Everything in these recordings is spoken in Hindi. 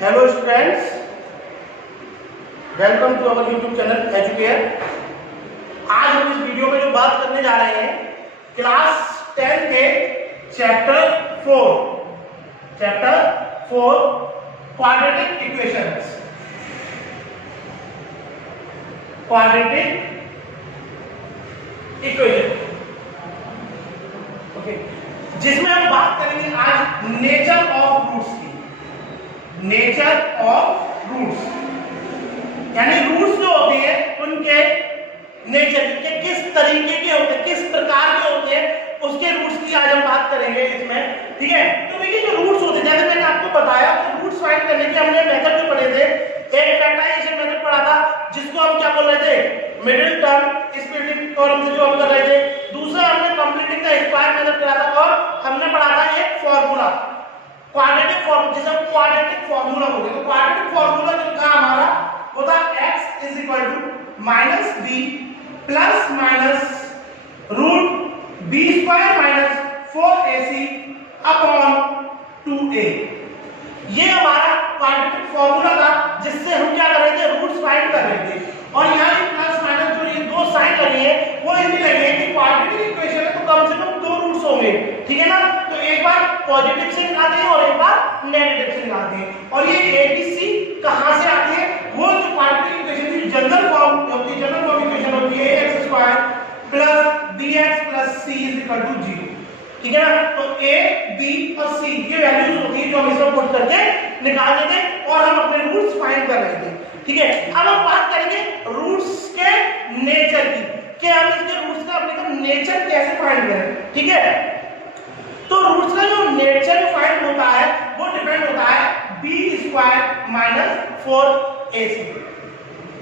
Hello students, welcome to our YouTube channel Educare. आज हम इस वीडियो में जो बात करने जा रहे हैं क्लास 10 के चैप्टर 4 क्वाड्रेटिक इक्वेशंस, ओके, जिसमें हम बात करेंगे आज नेचर ऑफ रूट्स की। नेचर ऑफ रूट्स यानी रूट्स जो होते हैं उनके नेचर के किस तरीके के होते हैं, किस प्रकार के होते हैं, उसके रूट्स की आज हम बात करेंगे इसमें। ठीक है, तो देखिए जो रूट्स होते हैं, जैसे मैंने आपको बताया तो रूट्स फाइंड करने के हमने मेथड जो पढ़े थे, एक फैक्टराइजेशन मेथड पढ़ा था जिसको हम क्या बोल रहे थे, मिडिल टर्म स्प्लिटिंग थ्योरम से जो हम कर रहे थे। दूसरा हमने कंप्लीटिंग द स्क्वायर मेथड पढ़ा था और हमने पढ़ा था एक फार्मूला क्वाड्रेटिक फॉर्मूला, जिसे हम क्वाड्रेटिक फार्मूला बोलते हैं। तो क्वाड्रेटिक फार्मूला जो था हमारा वो था x is equal to minus B plus minus root B square minus 4ac upon 2a। ये हमारा क्वाड्रेटिक फार्मूला था जिससे हम क्या कर रहे थे, रूट्स फाइंड कर रहे थे। और यहाँ ये प्लस माइनस जो ये दो साइन लगी है वो इसलिए लगी है कि क्वाड्रेटिक इक्वेशन है तो कम से कम दो रूट्स होंगे। ठीक है ना, तो एक बार पॉजिटिव से निकालते हैं और एक बार नेगेटिव से निकालते हैं। और ये ABC कहां से आती है, वो जो क्वाड्रेटिक इक्वेशन की जनरल फॉर्म होती है, जनरल फॉर्म इक्वेशन होती है ax² plus bx plus c is equal to 0। ठीक है ना, तो a b और c ये वैल्यूज होती है जो हम इसमें पुट करके निकाल देते हैं और हम अपने रूट्स फाइंड कर रहे थे। ठीक है, अब हम बात करेंगे रूट्स के नेचर की, कि हम इसके रूट्स का अपने का नेचर कैसे फाइंड करें। ठीक है, तो रूट्स का जो नेचर फाइंड होता है वो डिपेंड होता है b² माइनस 4ac,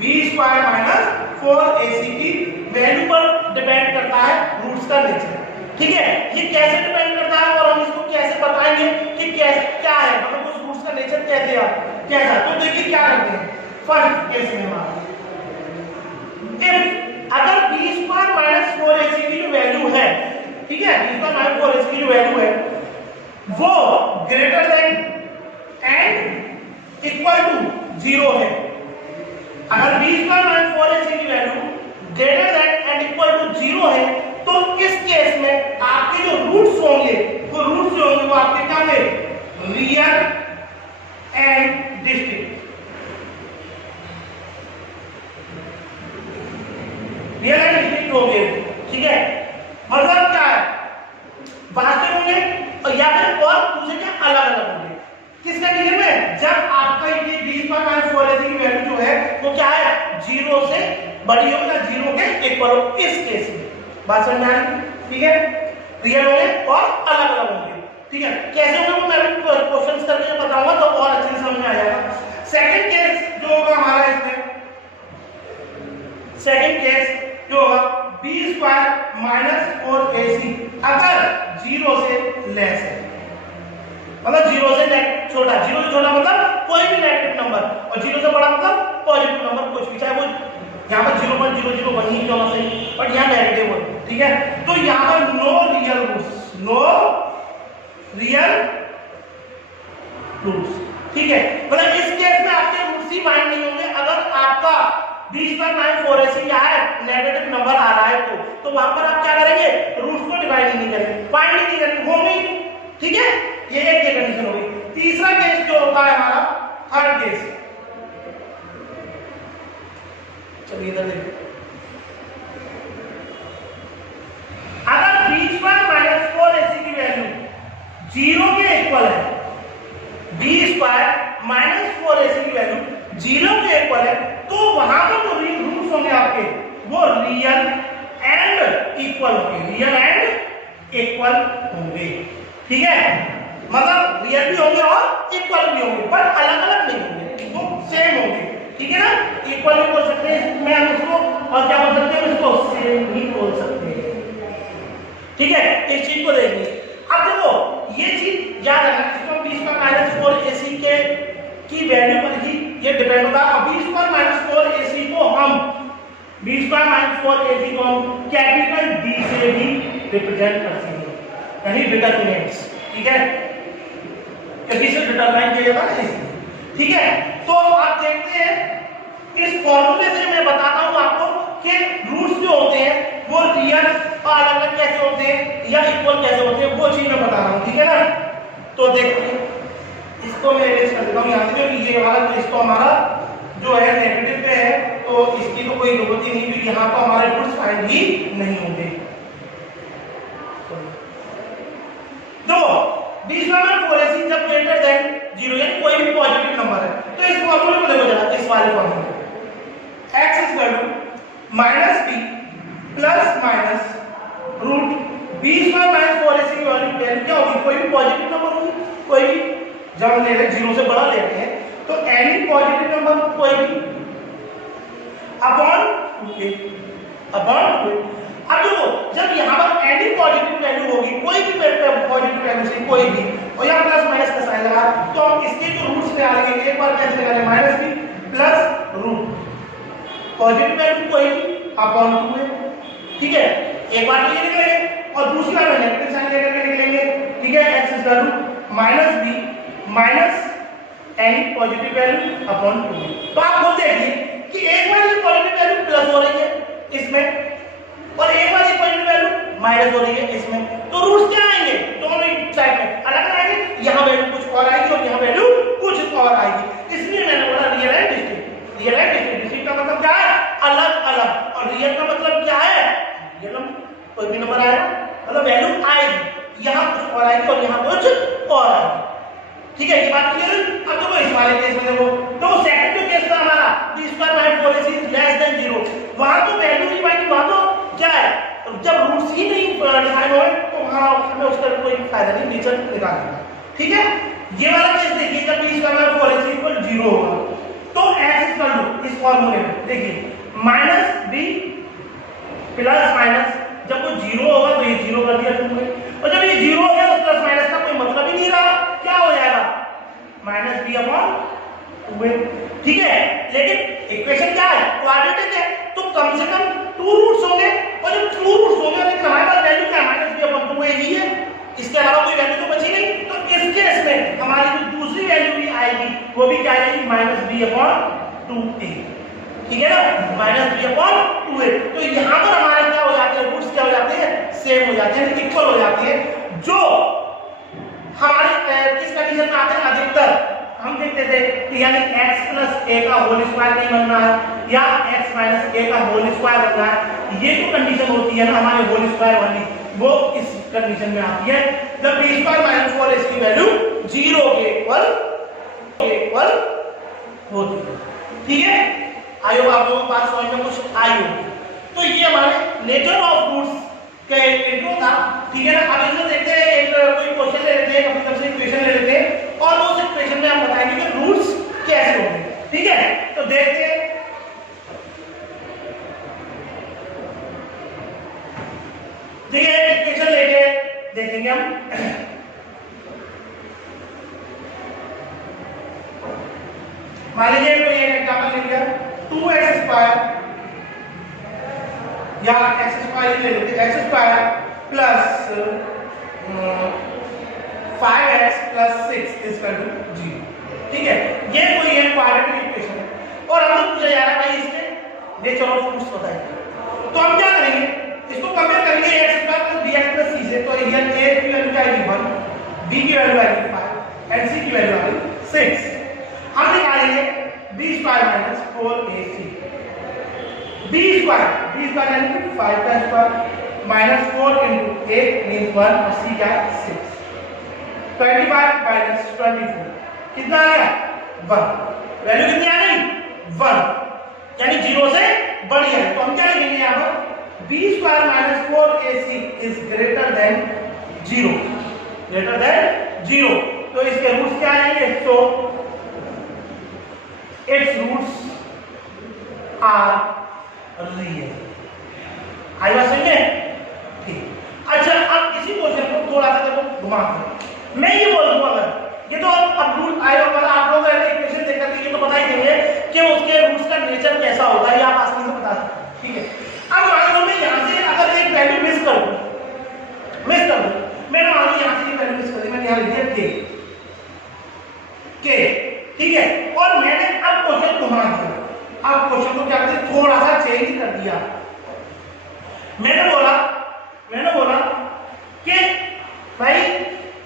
b² माइनस 4ac की वैल्यू पर डिपेंड करता है रूट्स का नेचर। ठीक है, ये कैसे डिपेंड करता है और हम इसको कैसे बताएंगे कि कैसे क्या है, मतलब उस रूट्स का नेचर कैसा। तो देखिए क्या करते हैं, फर्स्ट केस में हमारा अगर b² माइनस 4ac की जो वैल्यू है, ठीक है, b² माइनस 4ac की जो वैल्यू है वो greater than and equal to 0 है। अगर b² माइनस 4ac की value greater than and equal to 0 है तो इस केस में आपके जो रूट्स होंगे वो रूट्स जो होंगे वो आपके क्या होंगे, real and distinct. Real and distinct होंगे। ठीक है, मतलब क्या है, वास्तविक होंगे और या फिर और दूसरे क्या अलग अलग होंगे। किस कंडीशन में, जब आपका ये b² माइनस 4ac की वैल्यू जो है वो क्या है, 0 से बड़ी हो या 0 के इक्वल हो। इस केस में बात समझ में आ रही। ठीक है, रियल होंगे और अलग अलग होंगे। ठीक है, कैसे होंगे वो मैं क्वेश्चंस करके बताऊंगा तो और अच्छे से समझ में आ जाएगा। सेकंड केस जो होगा हमारा इसमें, सेकंड केस जो होगा b² माइनस 4ac अगर 0 से लेस है, मतलब 0 से छोटा, 0 से छोटा मतलब कोई भी नेगेटिव नंबर और 0 से बड़ा मतलब पॉजिटिव नंबर, कुछ भी, चाहे वो यहाँ पर 0.001 ही क्यों ना सही, बट यहाँ नेगेटिव हो। ठीक है, तो यहाँ पर नो रियल रूट्स। ठीक है, मतलब इस केस में आपके रूट्स ही फाइंड नहीं होंगे अगर आपका b² माइनस 4ac क्या है, नेगेटिव नंबर आ रहा है तो वहां पर आप क्या करेंगे, रूट्स को डिवाइड नहीं करेंगे, फाइंड ही नहीं करेंगे, होंगे। ठीक है, ये एक कंडीशन हो गई। तीसरा केस जो होता है हमारा, थर्ड केस, चलिए इधर देखिए, अगर b² माइनस 4ac की वैल्यू 0 के इक्वल है, b² माइनस 4ac की वैल्यू 0 के इक्वल है तो वहां पर जो रूट्स होंगे आपके वो रियल एंड इक्वल होंगे, रियल एंड इक्वल होंगे। ठीक है, मतलब रियल भी होंगे और इक्वल भी होंगे, पर अलग अलग नहीं होंगे, वो सेम होंगे। ठीक है ना, इक्वल भी बोल सकते हैं इसमें हम इसको, और क्या बोल सकते हैं इसको, सेम भी बोल सकते हैं। ठीक है, इस चीज को देखिए। अब देखो ये चीज याद रखना, इसको b² माइनस 4ac के की वैल्यू पर ही ये डिपेंड होगा। अब b² माइनस 4ac को हम b² माइनस 4ac को हम कैपिटल D से भी रिप्रेजेंट कर सकते हैं, यानी डिटरमिनेंट्स। ठीक है, किसी से डिटरमाइन किया जाता है। ठीक है, तो आप देखते हैं इस फॉर्मूले से मैं बताता हूं आपको कि रूट्स जो होते हैं वो रियल और अलग अलग कैसे होते हैं या इक्वल कैसे होते हैं, वो चीज मैं बता रहा हूं। ठीक है ना, तो देखिए इसको मैं इरेज कर देता हूं यहां से, क्योंकि ये वाला केस तो हमारा जो है नेगेटिव पे है, तो इसकी तो कोई जरूरत ही नहीं, क्योंकि यहां तो हमारे रूट्स फाइंड ही नहीं होंगे। तो B²4AC जब ग्रेटर देन 0 यानी कोई भी पॉजिटिव नंबर है, तो इस फॉर्मूले को देखो जरा, इस वाले फॉर्मूले x = -b plus minus root B² - 4AC की वैल्यू क्या होगी, कोई भी पॉजिटिव नंबर होगी, कोई भी, जब हम ले रहे 0 से बड़ा लेते हैं तो एनी पॉजिटिव नंबर कोई भी अपॉन 2a अपॉन 2a। अब देखो जब यहाँ पर एनी पॉजिटिव वैल्यू होगी, कोई भी पॉजिटिव वैल्यू से कोई भी, और यहाँ प्लस माइनस का साइन लगा, तो हम इसके जो रूट्स निकालेंगे, एक बार कैसे निकालेंगे, -b plus root positive value कोई भी अपॉन 2a। ठीक है, एक बार तो ये निकलेंगे और दूसरी बार में नेगेटिव साइन लेकर के निकलेंगे। ठीक है, x = -b minus any positive value upon 2a। तो आप खुद देखिए कि एक बार ये पॉजिटिव वैल्यू प्लस हो रही है इसमें, और एक बार ये पॉजिटिव वैल्यू माइनस हो रही है इसमें, तो रूट्स क्या आएंगे, दोनों ही साइड में अलग आएंगे, यहाँ वैल्यू कुछ और आएगी और यहाँ वैल्यू कुछ और आएगी। इसलिए मैंने बोला real and distinct. Real and distinct, distinct का मतलब क्या है, अलग अलग, और रियल का मतलब क्या है, रियल नंबर कोई भी नंबर आएगा मतलब वैल्यू आएगी, यहाँ कुछ और आएगी और यहाँ कुछ और आएगी। ठीक है, ये बात क्लियर है। अब देखो इस वाले केस में देखो, तो सेकंड जो केस था हमारा B² - 4AC < 0, वहां तो वैल्यू नहीं पाएगी, वहां तो क्या है, जब रूट्स ही नहीं डिफाइन होए तो वहां हमें उसका कोई फायदा नहीं, नीचे निकालने का। ठीक है, ये वाला केस देखिए, जब B² - 4AC = 0 होगा, तो x = इस फॉर्मूले में देखिए -b प्लस माइनस, जब वो 0 होगा तो ये 0 कर दिया तुमने, और जब ये 0 हो गया तो प्लस माइनस का कोई मतलब ही नहीं रहा, क्या हो जाएगा, -b/2a। ठीक है, लेकिन इक्वेशन क्या है, क्वाड्रेटिक है, तो कम से कम 2 रूट्स होंगे, और जब 2 रूट्स होंगे लेकिन हमारे पास वैल्यू क्या है, -b/2a ही है, इसके अलावा कोई वैल्यू तो बची नहीं। तो इस केस में हमारी जो दूसरी वैल्यू भी आएगी वो भी क्या आएगी, -b/2a। ठीक है ना, -b/2a। तो यहाँ पर हमारे क्या हो जाते हैं, रूट्स क्या हो जाते हैं, सेम हो जाते हैं, इक्वल हो जाते हैं, जो हमारे किस कंडीशन में आते हैं, अधिकतर हम देखते थे कि यानी x + a का होल स्क्वायर नहीं बनना है, या x - a का होल स्क्वायर बनना है, ये जो कंडीशन होती है ना हमारे होल स्क्वायर वाली, वो इस कंडीशन में आती है जब B² - 4AC की वैल्यू 0 के इक्वल होती है। ठीक है, आई होप आप लोगों के पास समझ में कुछ आई होगी। तो ये हमारे नेचर ऑफ रूट्स के इंट्रो था। ठीक है ना, अब इसमें देखते हैं, एक कोई क्वेश्चन ले लेते हैं, अपनी तरफ से इक्वेशन ले लेते हैं, और उस इक्वेशन में हम बताएंगे कि रूट्स कैसे होंगे। ठीक है, तो देखते हैं, ठीक है, इक्वेशन लेके देखेंगे हम। मान लीजिए कोई एक एग्जांपल ले लिया, 2x² या x² ले लेते हैं, x² प्लस 5x + 6 = 0। ठीक है, ये कोई एक क्वाड्रेटिक इक्वेशन है, और हमसे पूछा जा रहा है भाई इसके नेचर ऑफ रूट्स बताइए। तो हम क्या करेंगे, इसको कंपेयर करेंगे x² + bx + c से। तो ये a की वैल्यू आएगी 1, b की वैल्यू आएगी 5 एंड c की वैल्यू आएगी 6। हम निकालेंगे B² - 4AC, B² यानी कि 5 का स्क्वायर -4 × 8 मींस 1, और c क्या है 6। 25 - 24 कितना आ गया, 1। वैल्यू कितनी आ गई, 1, यानी 0 से बड़ी है। तो हम क्या लिखेंगे यहाँ पर, B² - 4AC is greater than 0, greater than 0। तो इसके रूट्स क्या आएंगे, तो its roots are real। आई बात समझ में, ठीक। अच्छा, अब इसी क्वेश्चन को थोड़ा सा देखो घुमा के मैं ये बोल दूंगा, अगर ये तो अब रूट आएगा, मतलब आप लोग इक्वेशन देख करके ये तो बता ही देंगे कि उसके रूट्स का नेचर कैसा होगा, ये आप आसानी से बता सकते हैं। ठीक है, अब मान लो मैं यहाँ से अगर एक वैल्यू मिस कर दूं, मैंने मान लो यहाँ से ये वैल्यू मिस कर दी, मैंने यहाँ लिख दिया k। ठीक है। और मैंने अब क्वेश्चन घुमा दिया, अब क्वेश्चन को क्या कर दिया, थोड़ा सा चेंज कर दिया। मैंने बोला कि भाई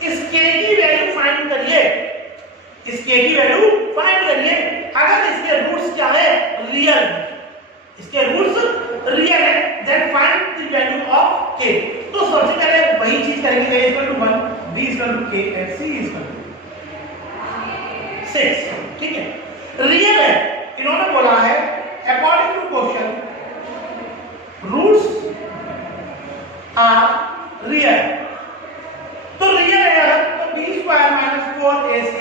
इस k की वैल्यू फाइंड करिए, इस k की वैल्यू फाइंड करिए अगर इसके रूट्स क्या है, रियल, इसके रूट्स रियल है, then find the value of k। तो सबसे पहले वही चीज करेंगे, a equal to 1, b equal to k and c equal to 6, ठीक है। रियल है, इन्होंने बोला है according to question roots are real, तो रियल है अगर तो b स्क्वायर माइनस 4ac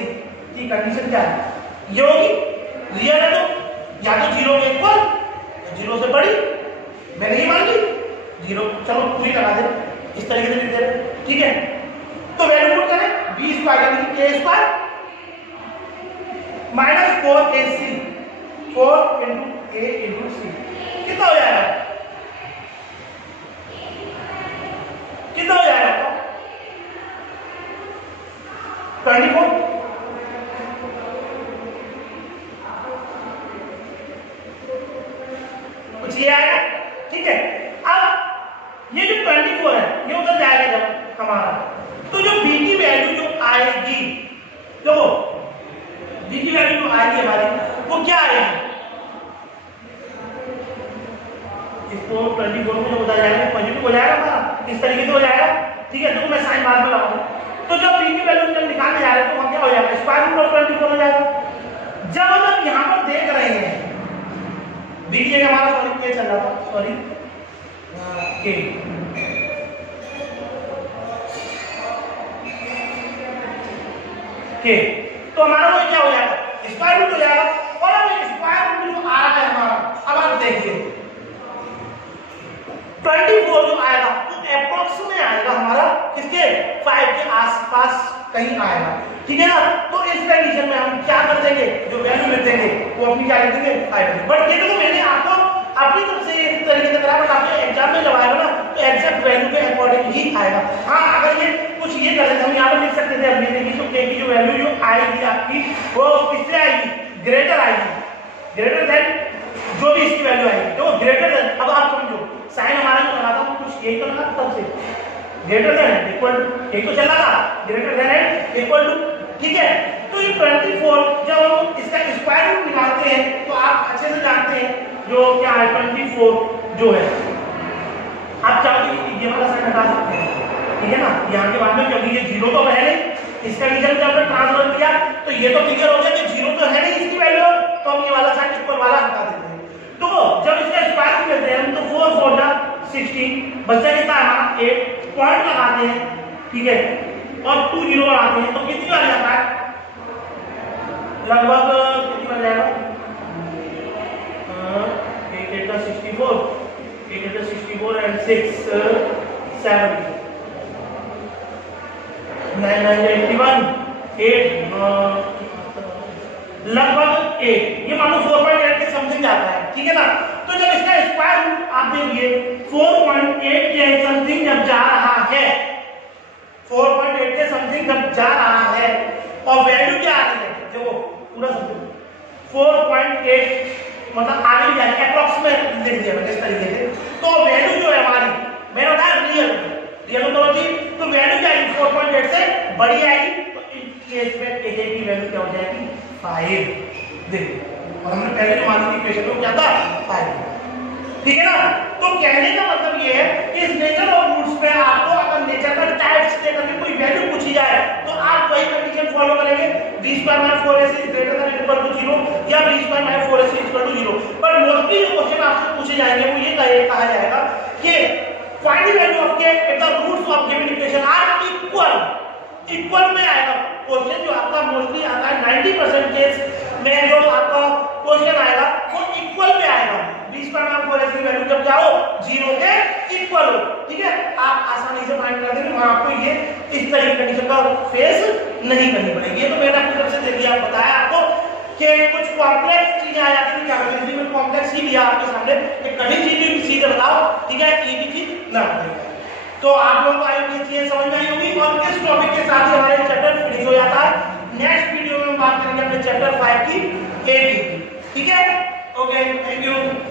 की कंडीशन क्या है, ये होगी। रियल है तो या तो 0 के इक्वल या 0 से बड़ी, मैंने ये मान ली 0, चलो पूरी लगा दे, इस तरीके से लिख दे, ठीक है। तो वैल्यू पुट करें, b स्क्वायर यानी k square minus 4ac, 4 into a into c, कितना हो जाएगा, कितना हो जाएगा 24, कुछ ये आएगा, ठीक है। अब ये जो 24 है ये उधर जाएगा जब हमारा, तो जो b की वैल्यू जो आएगी, जो b की वैल्यू जो आएगी हमारी, वो क्या आएगी, इसको 24 में जो उधर जाएगा पॉजिटिव हो जाएगा हमारा, इस तरीके से हो जाएगा, ठीक है। तो मैं साइन बाद में लगाऊंगा, तो जब b की वैल्यू जब निकालने जा रहे हैं तो हम क्या हो जाएगा, स्क्वायर रूट ऑफ 24 हो जाएगा। जब हम यहां पर देख रहे हैं b की जगह हमारा सॉरी k चल रहा था, सॉरी k, तो हमारा वो क्या हो जाएगा, स्क्वायर रूट हो जाएगा। और अब स्क्वायर रूट जो आ रहा है हमारा, अब आप देखिए 24 जो आएगा वो एप्रोक्स में आएगा हमारा, किसके 5 के आसपास कहीं आएगा, ठीक है ना। तो इस कंडीशन में हम क्या कर देंगे, जो वैल्यू लिख देंगे वो अपनी क्या लिख देंगे 5। बट ये देखो मैंने आपको अपनी तरफ से एक तरीके से कराया, बट आपके एग्जाम में जब आएगा ना तो एग्जैक्ट वैल्यू के अकॉर्डिंग ही आएगा। हाँ, अगर ये कुछ ये कर देते हम यहाँ पर लिख सकते थे अपनी देखिए, तो k की जो वैल्यू जो आएगी आपकी वो किससे आएगी, ग्रेटर आएगी, ग्रेटर देन जो भी इसकी वैल्यू आएगी, तो ग्रेटर देन। अब आप समझो साइन हमारा जो लगा था कुछ यही तो लगा तब से, ग्रेटर देन इक्वल टू, एक तो चला था greater than and equal to, ठीक है। तो ये 24 जब हम इसका स्क्वायर रूट निकालते हैं तो आप अच्छे से जानते हैं जो क्या है 24 जो है, आप चाहो ये वाला साइन हटा सकते हैं, ठीक है ना, यहाँ के बाद में, क्योंकि ये 0 तो है नहीं, इस कंडीशन में हमने ट्रांसफर किया तो ये तो क्लियर हो गया कि 0 तो है नहीं इसकी वैल्यू, तो हम ये वाला साइन इक्वल वाला हटा देते हैं। तो जब इसका स्क्वायर रूट लेते हैं हम तो 4 4 जा 16, बच्चा कितना है हमारा 8, पॉइंट लगाते हैं, ठीक है, और 2 0 लगाते हैं तो कितनी बार जाता है, लगभग कितनी बार जाएगा, 8 8 64, 8 8 64 एंड 6 70, 9 9 81, 8 लगभग 8, ये मान लो 4.8 के समथिंग जाता है, ठीक है ना। तो जब इसका स्क्वायर रूट आप देखिए 4.8 के समथिंग जब जा रहा है, 4.8 के समथिंग जब जा रहा है और वैल्यू क्या आ रही है, देखो पूरा समथिंग 4.8 मतलब आगे भी जाएगी, अप्रॉक्सीमेट लिख दिया मैंने इस तरीके से। तो वैल्यू जो है हमारी, मैंने बताया रियल होगी, तो वैल्यू क्या आएगी 4.8 से बड़ी आएगी, तो इस केस में a की वैल्यू क्या हो जाएगी 5, देखो। और हमने पहले जो मानी थी इक्वेशन में क्या था 5, ठीक है ना। तो कहने का मतलब ये है कि इस नेचर ऑफ रूट्स पे आपको अगर नेचर का टाइप्स दे करके कोई वैल्यू पूछी जाए तो आप वही कंडीशन फॉलो करेंगे, b square minus 4ac greater than equal to 0 या b square minus 4ac equal to 0। पर मोस्टली जो क्वेश्चन आपसे पूछे जाएंगे वो ये कहा जाएगा कि find the value of k if the roots of given equation are equal में आएगा क्वेश्चन। जो आपका मोस्टली आता है 90% केस में जो आपका क्वेश्चन आएगा वो इक्वल में आएगा, b स्क्वायर माइनस 4ac की वैल्यू जब जाओ 0 के इक्वल हो, ठीक है। आप आसानी से फाइंड कर देंगे, वहां आपको ये इस तरह की कंडीशन का फेस नहीं करनी पड़ेगी। ये तो मैंने अपनी तरफ से दे दिया, बताया आपको कि कुछ कॉम्प्लेक्स चीजें आ जाती है, क्या करते हैं कॉम्प्लेक्स ही दिया आपके सामने, एक कठिन चीज भी सीधे बताओ, ठीक है, इजी चीज ना बताइए। तो आप लोगों को आई होगी चीजें समझ में आई होगी, और इस टॉपिक के साथ ही हमारे चैप्टर फिनिश हो जाता है। नेक्स्ट वीडियो में बात करेंगे अपने चैप्टर 5 की एडी की। ठीक है, ओके, थैंक यू।